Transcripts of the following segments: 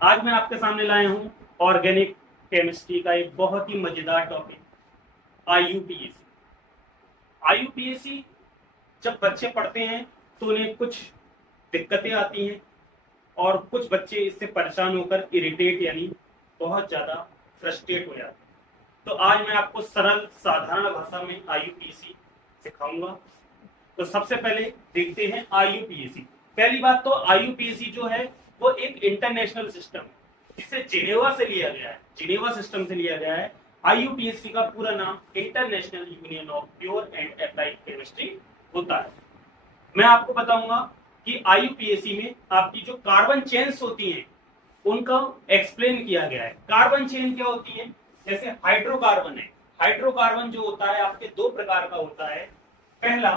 आज मैं आपके सामने लाया हूं ऑर्गेनिक केमिस्ट्री का एक बहुत ही मजेदार टॉपिक, आईयूपीएसी। आईयूपीएसी जब बच्चे पढ़ते हैं तो उन्हें कुछ दिक्कतें आती हैं और कुछ बच्चे इससे परेशान होकर इरिटेट यानी बहुत ज़्यादा फ्रस्ट्रेट हो जाते हैं। तो आज मैं आपको सरल साधारण भाषा में आईयूपीएसी सिखाऊंगा। तो सबसे पहले देखते हैं आईयूपीएसी। पहली बात तो आईयूपीएसी जो है वो एक इंटरनेशनल सिस्टम है जिसे जिनेवा से लिया गया है, जिनेवा सिस्टम से लिया गया है। आईयूपीएसी का पूरा नाम international union of pure and applied chemistry होता है। मैं आपको बताऊंगा कि आईयूपीएसी में आपकी जो कार्बन चेन्स होती हैं उनका एक्सप्लेन किया गया है। कार्बन चेन क्या होती है? जैसे हाइड्रोकार्बन है, हाइड्रोकार्बन जो होता है आपके दो प्रकार का होता है। पहला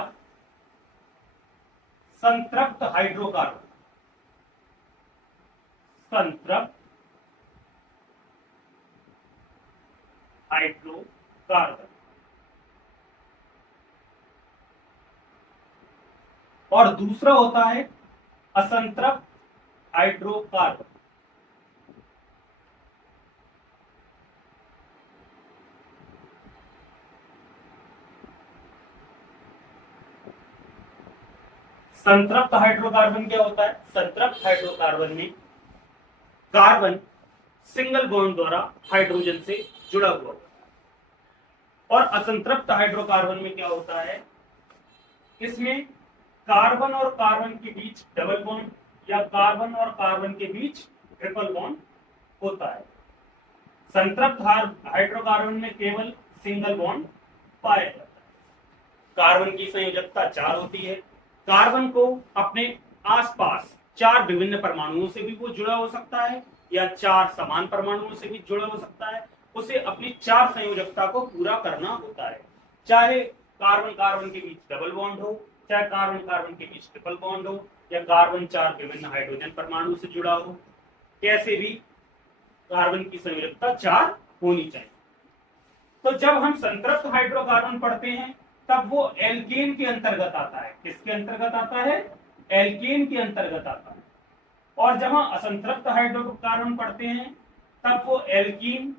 संतृप्त हाइड्रोकार्बन, संतृप्त हाइड्रोकार्बन, और दूसरा होता है असंतृप्त हाइड्रोकार्बन। संतृप्त हाइड्रोकार्बन क्या होता है? संतृप्त हाइड्रोकार्बन में कार्बन सिंगल बॉन्ड द्वारा हाइड्रोजन से जुड़ा हुआ होता है। और असंतृप्त हाइड्रोकार्बन में क्या होता है? इसमें कार्बन और कार्बन के बीच डबल बॉन्ड या कार्बन और कार्बन के बीच ट्रिपल बॉन्ड होता है। संतृप्त हाइड्रोकार्बन में केवल सिंगल बॉन्ड पाया जाता है। कार्बन की संयोजकता 4 होती है। कार्बन को अपने आसपास 4 विभिन्न परमाणुओं से भी वो जुड़ा हो सकता है या 4 समान परमाणुओं से भी जुड़ा हो सकता है। उसे अपनी 4 संयोजकता को पूरा करना होता है। चाहे कार्बन कार्बन के बीच डबल बॉन्ड हो, चाहे कार्बन कार्बन के बीच ट्रिपल बॉन्ड हो, या कार्बन 4 विभिन्न हाइड्रोजन परमाणु से जुड़ा हो, कैसे भी कार्बन की संयोजकता 4 होनी चाहिए। तो जब हम संतृप्त हाइड्रोकार्बन पढ़ते हैं तब वो एल्केन के अंतर्गत आता है। किसके अंतर्गत आता है? एल्केन के अंतर्गत आता है। और जब हम असंतृप्त हाइड्रोकार्बन पढ़ते हैं तब वो एल्कीन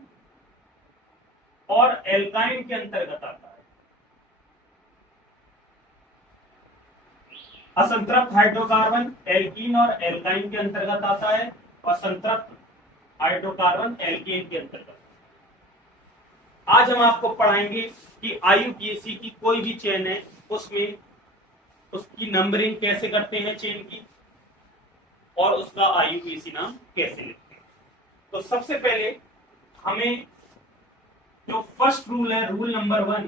और एल्काइन के अंतर्गत आता है। असंतृप्त हाइड्रोकार्बन एल्कीन और एल्काइन के अंतर्गत आता है और संतृप्त हाइड्रोकार्बन एल्केन के अंतर्गत। आज हम आपको पढ़ाएंगे कि आईयूपीएसी की कोई भी चेन है उसमें उसकी नंबरिंग कैसे करते हैं चेन की, और उसका आईयूपीएसी नाम कैसे लिखते हैं। तो सबसे पहले हमें जो फर्स्ट रूल है, rule number 1,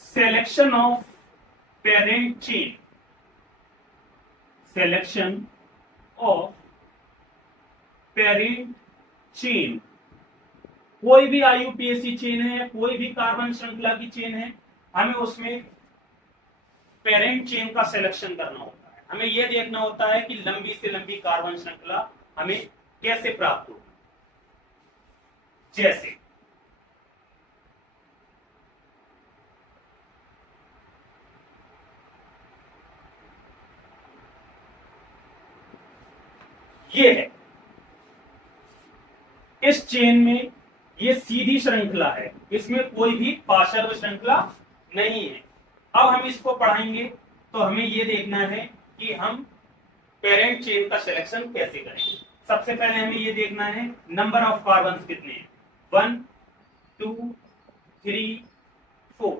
selection of parent chain, selection of parent chain. कोई भी आईयूपीएसी चेन है, कोई भी कार्बन श्रृंखला की चेन है, हमें उसमें पेरेंट चेन का सिलेक्शन करना होता है। हमें यह देखना होता है कि लंबी से लंबी कार्बन श्रृंखला हमें कैसे प्राप्त होगी। जैसे ये है, इस चेन में ये सीधी श्रृंखला है, इसमें कोई भी पार्श्व श्रृंखला नहीं है। अब हम इसको पढ़ाएंगे तो हमें ये देखना है कि हम पेरेंट चेन का सिलेक्शन कैसे करेंगे। सबसे पहले हमें ये देखना है नंबर ऑफ कार्बन कितने हैं, 1 2 3 4।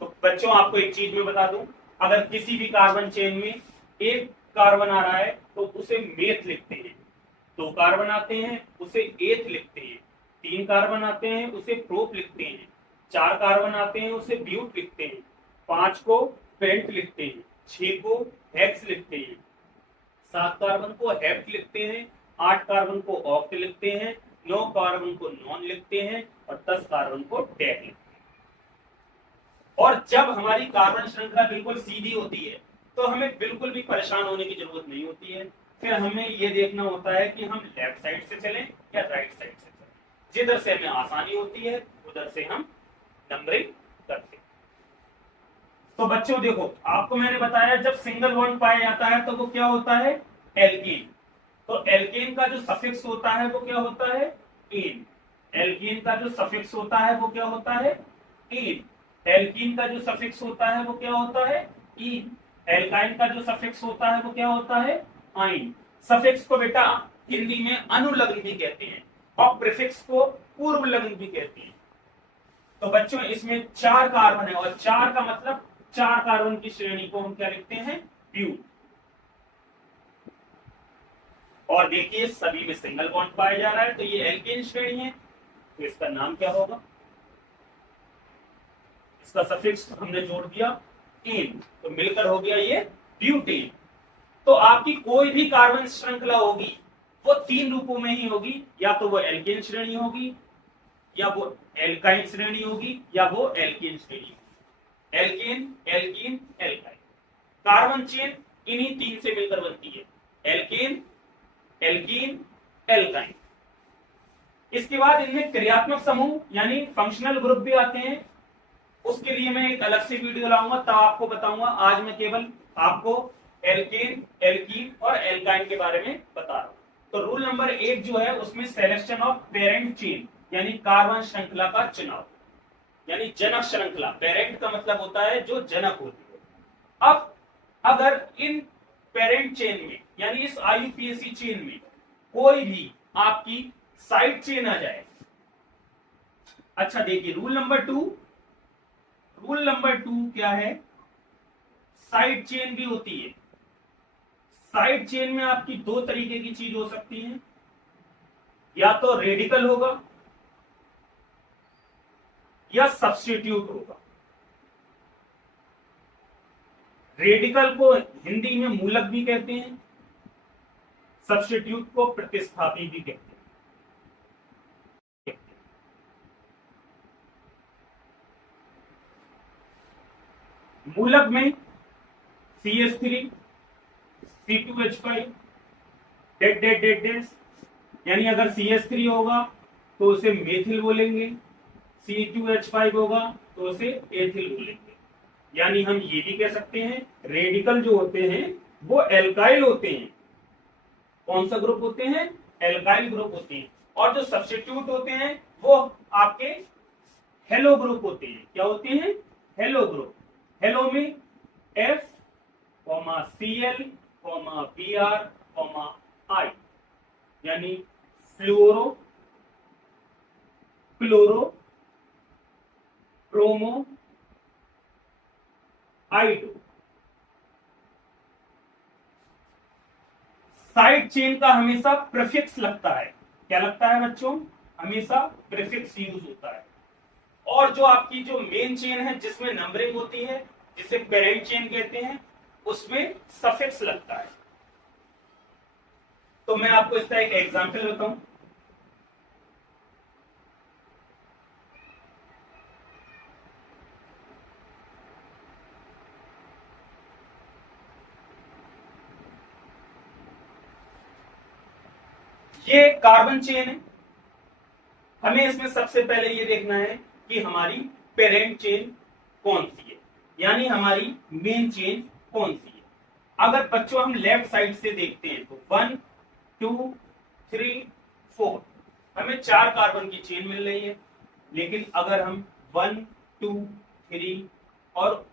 तो बच्चों आपको एक चीज में बता दूं, अगर किसी भी कार्बन चेन में एक कार्बन आ रहा है तो उसे मेथ लिखते हैं, 2 कार्बन आते हैं उसे एथ लिखते हैं, 3 कार्बन आते हैं उसे प्रोप लिखते हैं, 4 कार्बन आते हैं उसे ब्यूट लिखते हैं, 5 को पेंट लिखते हैं, 6 को हेक्स लिखते हैं, 7 कार्बन को हेप्ट लिखते हैं, 8 कार्बन को ऑक्ट लिखते हैं, 9 कार्बन को नॉन लिखते हैं और 10 कार्बन को डेक लिखते हैं। और जब हमारी कार्बन श्रृंखला बिल्कुल सीधी होती है तो हमें बिल्कुल भी परेशान होने की जरूरत नहीं होती है। फिर हमें यह देखना होता है कि हम लेफ्ट साइड से चलें या राइट साइड से चलें। जिधर से हमें आसानी होती है उधर से हम नंबरिंग करते हैं। तो बच्चों देखो, आपको मैंने बताया जब सिंगल बॉन्ड पाया जाता है तो वो क्या होता है? एल्कीन। तो एल्केन का जो सफिक्स होता है वो क्या होता है? इन। एल्कीन का जो सफिक्स होता है वो क्या होता है? इन। एल्कीन का जो सफिक्स होता है वो क्या होता है? इन। एल्काइन का जो सफिक्स होता है वो क्या होता है? आइन। सफिक्स को बेटा हिंदी में अनुलग्न भी कहते हैं और प्रीफिक्स को पूर्व लग्न भी कहते हैं। तो बच्चों इसमें 4 कार्बन है और 4 का मतलब 4 कार्बन की श्रेणी को हम क्या लिखते हैं? ब्यूट। और देखिए सभी में सिंगल बॉन्ड पाया जा रहा है, तो ये एल्केन श्रेणी है, तो इसका नाम क्या होगा? इसका सफिक्स हमने जोड़ दिया इन, तो मिलकर हो गया ये ब्यूटेन। तो आपकी कोई भी कार्बन श्रृंखला होगी वो 3 रूपों में ही होगी, या तो वो एल्केन श्रेणी होगी, या वो एल्काइन श्रेणी होगी, या वो एल्केन श्रेणी होगी। Alkane, alkene, alkyne. Carbon chain इन्हीं 3 से मिलकर बनती है, एल्केन, एल्कीन, एल्काइन। इसके बाद इनमें क्रियात्मक समूह यानी फंक्शनल ग्रुप भी आते हैं, उसके लिए मैं एक अलग से वीडियो लाऊंगा, तब आपको बताऊंगा। आज मैं केवल आपको एल्केन, एल्कीन और एल्काइन के बारे में बता रहा हूं। तो रूल नंबर 1 जो है उसमें सिलेक्शन ऑफ पेरेंट चेन यानी कार्बन श्रृंखला का चुनाव, यानी जनक श्रृंखला। पेरेंट का मतलब होता है जो जनक होती है। अब अगर इन पेरेंट चेन में यानी इस आईयूपीएसी चेन में कोई भी आपकी साइड चेन आ जाए। अच्छा देखिए रूल नंबर 2, रूल नंबर 2 क्या है? साइड चेन भी होती है। साइड चेन में आपकी 2 तरीके की चीज हो सकती है, या तो रेडिकल होगा या सब्स्टिट्यूट होगा। रेडिकल को हिंदी में मूलक भी कहते हैं, सब्स्टिट्यूट को प्रतिस्थापी भी कहते हैं। मूलक में CH3, C2H5, date date date date, यानी अगर CH3 होगा तो उसे मेथिल बोलेंगे, C2H5 होगा तो उसे एथिल बोलेंगे। यानी हम ये भी कह सकते हैं रेडिकल जो होते हैं वो एल्काइल होते हैं। कौन सा ग्रुप होते हैं? एल्काइल ग्रुप होते हैं। और जो सब्स्टिट्यूट होते हैं वो आपके हेलो ग्रुप होते हैं। क्या होते हैं? Hello group. हेलो में F, Cl, Br, I, यानी फ्लोरो, क्लोरो, ब्रोमो, आइडो। साइड चेन का हमेशा प्रीफिक्स लगता है। क्या लगता है बच्चों? हमेशा प्रीफिक्स यूज होता है। और जो आपकी जो मेन चेन है जिसमें नंबरिंग होती है, जिसे पेरेंट चेन कहते हैं, उसमें सफिक्स लगता है। तो मैं आपको इसका एक एग्जांपल बताऊं। ये कार्बन चेन है। हमें इसमें सबसे पहले ये देखना है कि हमारी पेरेंट चेन कौन सी है, यानी हमारी मेन चेन कौन सी है। अगर बच्चों हम लेफ्ट साइड से देखते हैं तो 1 2 3 4 हमें 4 कार्बन की चेन मिल रही है। लेकिन अगर हम 1 2 3 और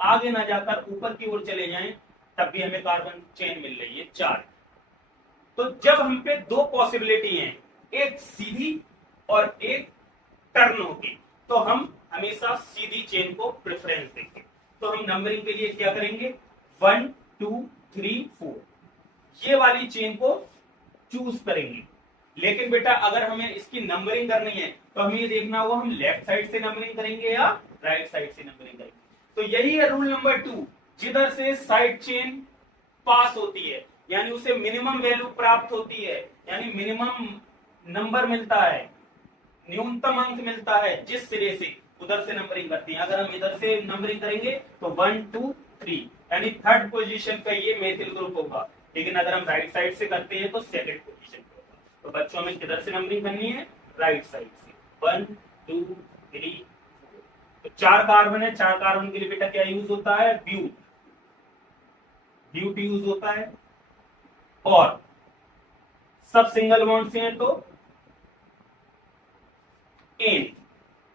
आगे ना जाकर ऊपर की ओर चले जाएं तब भी हमें कार्बन चेन मिल रही है 4। तो जब हम पे 2 पॉसिबिलिटी हैं, एक सीधी और एक टर्न होगी, तो हम हमेशा सीधी चेन को प्रेफरेंस देंगे। तो हम नंबरिंग के लिए क्या करेंगे? 1 2 3 4 ये वाली चेन को चूज करेंगे। लेकिन बेटा अगर हमें इसकी नंबरिंग करनी है तो हमें ये देखना होगा हम लेफ्ट साइड से नंबरिंग करेंगे या राइट साइड से नंबरिंग करेंगे। तो यही है रूल नंबर 2, जिधर से साइड चेन पास होती है यानी उसे मिनिमम वैल्यू प्राप्त होती है, यानी मिनिमम नंबर मिलता है, न्यूनतम अंक मिलता है, जिस सिरे से उधर से नंबरिंग करती है। अगर हम इधर से नंबरिंग करेंगे तो 1 2 3 यानी थर्ड पोजीशन का ये मेथिल ग्रुप होगा। लेकिन अगर हम राइट साइड से करते हैं तो सेकंड पोजीशन पे होगा। तो बच्चों हमें किधर से नंबरिंग करनी है? राइट साइड से। 1 2 3 4। तो 4 कार्बन है, 4 कार्बन के लिए बेटा क्या यूज होता है? ब्यूट। ब्यूट यूज होता है। और सब सिंगल बॉन्ड से हैं तो एन,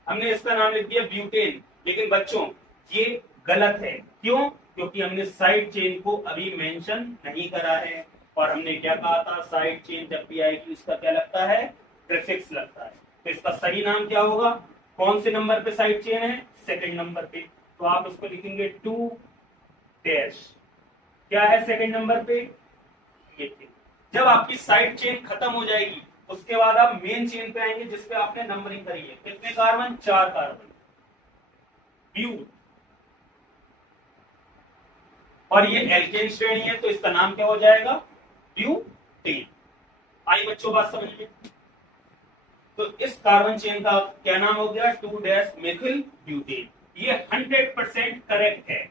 हमने इसका नाम लिख दिया ब्यूटेन। लेकिन बच्चों ये गलत है, क्यों? क्योंकि हमने साइड चेन को अभी मेंशन नहीं करा है, और हमने क्या कहा था, साइड चेन जब भी आएगी उसका क्या लगता है, प्रीफिक्स लगता है। तो इसका सही नाम क्या होगा? कौन से नंबर पे साइड चेन है? सेकंड नंबर पे। तो आप इसको लिखेंगे 2 डैश, क्या है सेकंड नंबर पे, ये थे। जब आपकी साइड चेन खत्म हो जाएगी उसके बाद आप मेन चेन पे आएंगे जिसपे आपने नंबरिंग करी है। कितने कार्बन? 4 कार्बन, ब्यूट। और ये एल्केन श्रेणी है तो इसका नाम क्या हो जाएगा, ब्यूटेन। आई बच्चों बात समझ में? तो इस कार्बन चेन का क्या नाम हो गया, 2 डैश मेथिल ब्यूटेन। ये 100% करेक्ट है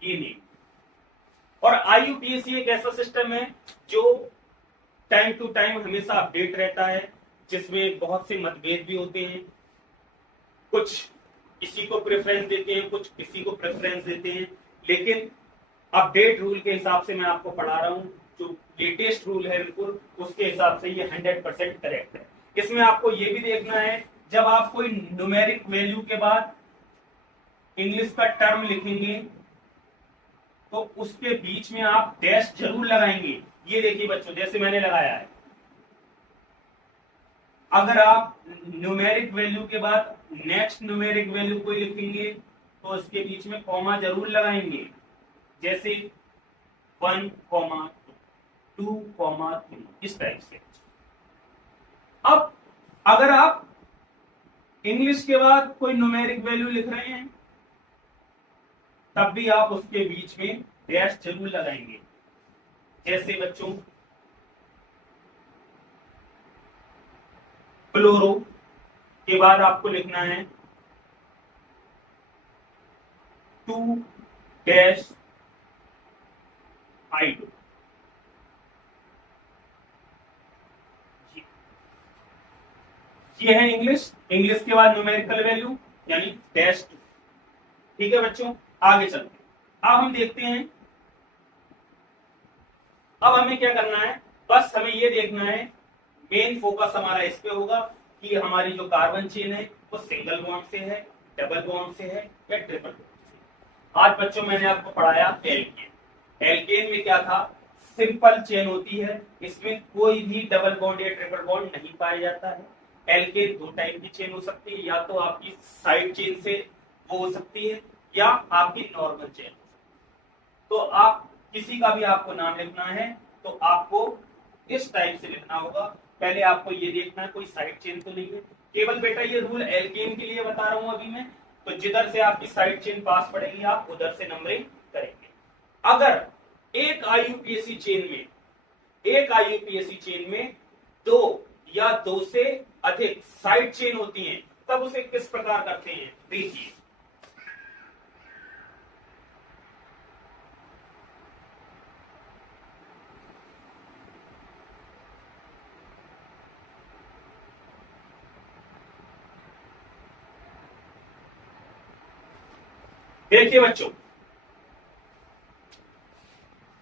ये नेम। और आईयूपीएसी एक ऐसा सिस्टम है जो टाइम टू टाइम हमेशा अपडेट रहता है, जिसमें बहुत से मतभेद भी होते हैं। कुछ किसी को प्रेफरेंस देते हैं, कुछ किसी को प्रेफरेंस देते हैं, लेकिन अपडेट रूल के हिसाब से मैं आपको पढ़ा रहा हूं, जो लेटेस्ट रूल है बिल्कुल उसके हिसाब से ये 100% करेक्ट है। इसमें आपको ये भी देखना है, जब आप कोई न्यूमेरिक वैल्यू के बाद इंग्लिश का टर्म लिखेंगे तो उसके बीच में आप डैश जरूर लगाएंगे। ये देखिए बच्चों, जैसे मैंने लगाया है, अगर आप न्यूमेरिक वैल्यू के बाद नेक्स्ट न्यूमेरिक वैल्यू को लिखेंगे तो उसके बीच में कॉमा जरूर लगाएंगे, जैसे 1, 2, 3, इस टाइप से। अब अगर आप इंग्लिश के बाद कोई न्यूमेरिक वैल्यू लिख रहे हैं तब भी आप उसके बीच में डैश जरूर लगाएंगे। जैसे बच्चों क्लोरो के बाद आपको लिखना है 2 डैश आइडो। ये है इंग्लिश, इंग्लिश के बाद न्यूमेरिकल वैल्यू यानी डैश 2। ठीक है बच्चों, आगे चलते हैं। अब हम देखते हैं, अब हमें क्या करना है, बस हमें ये देखना है, मेन फोकस हमारा इस पे होगा कि हमारी जो कार्बन चेन है वो सिंगल बॉन्ड से है, डबल बॉन्ड से है या ट्रिपल बॉन्ड से। आज बच्चों मैंने आपको पढ़ाया एल्केन। एल्केन में क्या था, सिंपल चेन होती है, इसमें कोई भी डबल बॉन्ड या ट्रिपल बॉन्ड नहीं पाया जाता है। एल्केन 2 टाइप की चेन हो सकती है, या तो आपकी साइड चेन से वो हो सकती है या आपकी नॉर्मल चेन हो सकती है। तो आप किसी का भी आपको नाम लिखना है तो आपको इस टाइप से लिखना होगा। पहले आपको ये देखना है कोई साइड चेन तो नहीं है। केवल बेटा ये रूल एल्केन के लिए बता रहा हूं अभी मैं, तो जिधर से आपकी साइड चेन पास पड़ेगी आप उधर से नंबरिंग करेंगे। अगर एक आईयूपीएसी चेन में 2 या 2 से अधिक साइड चेन होती हैं तब उसे किस प्रकार करते हैं, देखिए। देखिए बच्चों,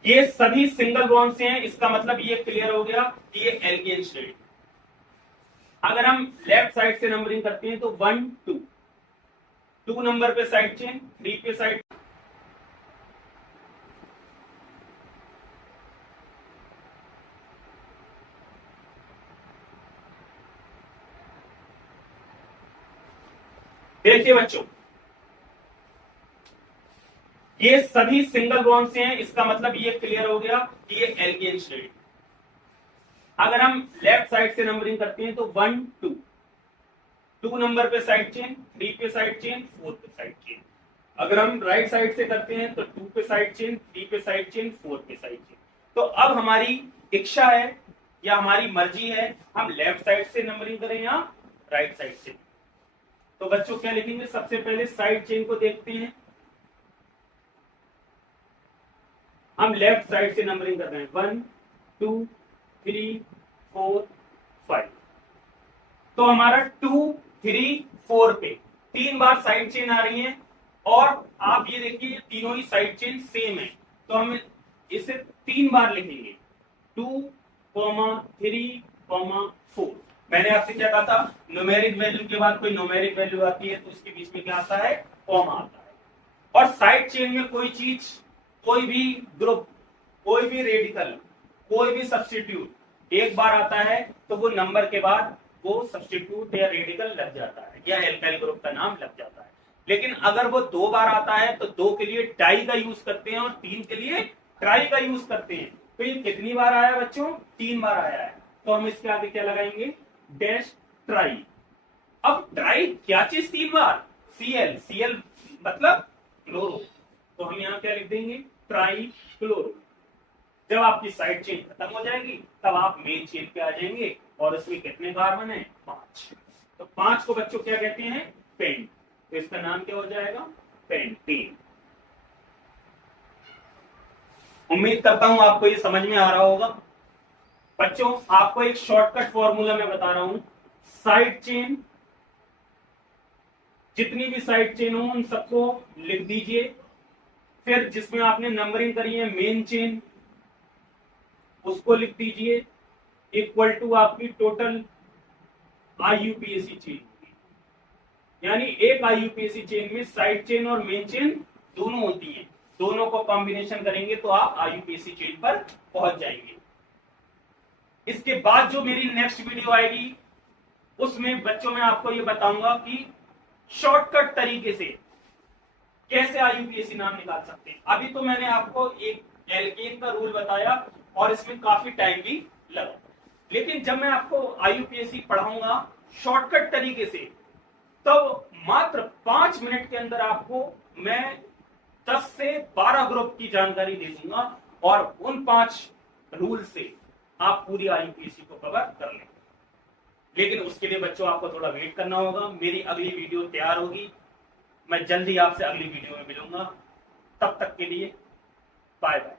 ये सभी सिंगल बॉन्ड से हैं, इसका मतलब ये क्लियर हो गया कि ये एल्केन श्रेणी। अगर हम लेफ्ट साइड से नंबरिंग करते हैं तो 1, 2 नंबर पे साइड चेन, 3 पे साइड, देखिए बच्चों ये सभी सिंगल बॉन्ड से हैं, इसका मतलब ये क्लियर हो गया कि ये एल्केन श्रेणी। अगर हम लेफ्ट साइड से नंबरिंग करते हैं तो 1, 2 नंबर पे साइड चेन, 3 पे साइड चेन, 4 पे साइड चेन। अगर हम राइट साइड से करते हैं तो 2 पे साइड चेन, 3 पे साइड चेन, 4 पे साइड चेन। तो अब हमारी इच्छा है या हमारी मर्जी है, हम लेफ्ट साइड से नंबरिंग करें या राइट साइड से। तो बच्चों क्या लिखेंगे, सबसे पहले साइड चेन को देखते हैं। हम लेफ्ट साइड से नंबरिंग कर रहे हैं 1, 2, 3, 4, 5। तो हमारा 2, 3, 4 पे 3 बार साइड चेन आ रही है, और आप ये देखिए तीनों ही साइड चेन सेम है, तो हम इसे 3 बार लिखेंगे। 2,3,4। मैंने आपसे क्या कहा था, न्यूमेरिक वैल्यू के बाद कोई न्यूमेरिक वैल्यू आती है तो उसके बीच में क्या आता है, कॉमा आता है। और साइड चेन में कोई चीज, कोई भी ग्रुप, कोई भी रेडिकल, कोई भी सब्स्टिट्यूट एक बार आता है तो वो नंबर के बाद वो सब्स्टिट्यूट या रेडिकल लग जाता है या एल्काइल ग्रुप का नाम लग जाता है। लेकिन अगर वो 2 बार आता है तो 2 के लिए टाई का यूज करते हैं और 3 के लिए ट्राई का यूज करते हैं। तो ये कितनी बार आया बच्चों, 3 बार आया है, तो हम इसके आगे क्या लगाएंगे, डैश ट्राई। अब ट्राई क्या चीज 3 बार, Cl, Cl मतलब क्लोरो, तो हम यहाँ क्या लिख देंगे, ट्राई क्लोरो। जब आपकी साइड चेन खत्म हो जाएगी तब आप मेन चेन पे आ जाएंगे और इसमें कितने कार्बन है, 5। तो 5 को बच्चों क्या कहते हैं, पेंट, तो इसका नाम क्या हो जाएगा, पेंटेन। उम्मीद करता हूं आपको ये समझ में आ रहा होगा। बच्चों आपको एक शॉर्टकट फॉर्मूला मैं बता रहा हूं, साइड चेन, जितनी भी साइड चेन हो उन सबको लिख दीजिए, फिर जिसमें आपने नंबरिंग करी है मेन चेन उसको लिख दीजिए, इक्वल टू आपकी टोटल आईयूपीएसी चेन। यानी एक आईयूपीएसी चेन में साइड चेन और मेन चेन दोनों होती हैं, दोनों को कॉम्बिनेशन करेंगे तो आप आईयूपीएसी चेन पर पहुंच जाएंगे। इसके बाद जो मेरी नेक्स्ट वीडियो आएगी उसमें बच्चों मैं आपको ये बताऊंगा कि शॉर्टकट तरीके से कैसे आईयूपीएसी नाम निकाल सकते हैं। अभी तो मैंने आपको एक एल्केन का रूल बताया और इसमें काफी टाइम भी लगा, लेकिन जब मैं आपको आईयूपीएसी पढ़ाऊंगा शॉर्टकट तरीके से, तब मात्र 5 मिनट के अंदर आपको मैं 10 से 12 ग्रुप की जानकारी दे दूंगा और उन 5 रूल से आप पूरी आईयूपीएसी को कवर कर लेंगे। लेकिन उसके लिए बच्चों आपको थोड़ा वेट करना होगा, मेरी अगली वीडियो तैयार होगी, मैं जल्दी आपसे अगली वीडियो में मिलूंगा। तब तक के लिए बाय बाय।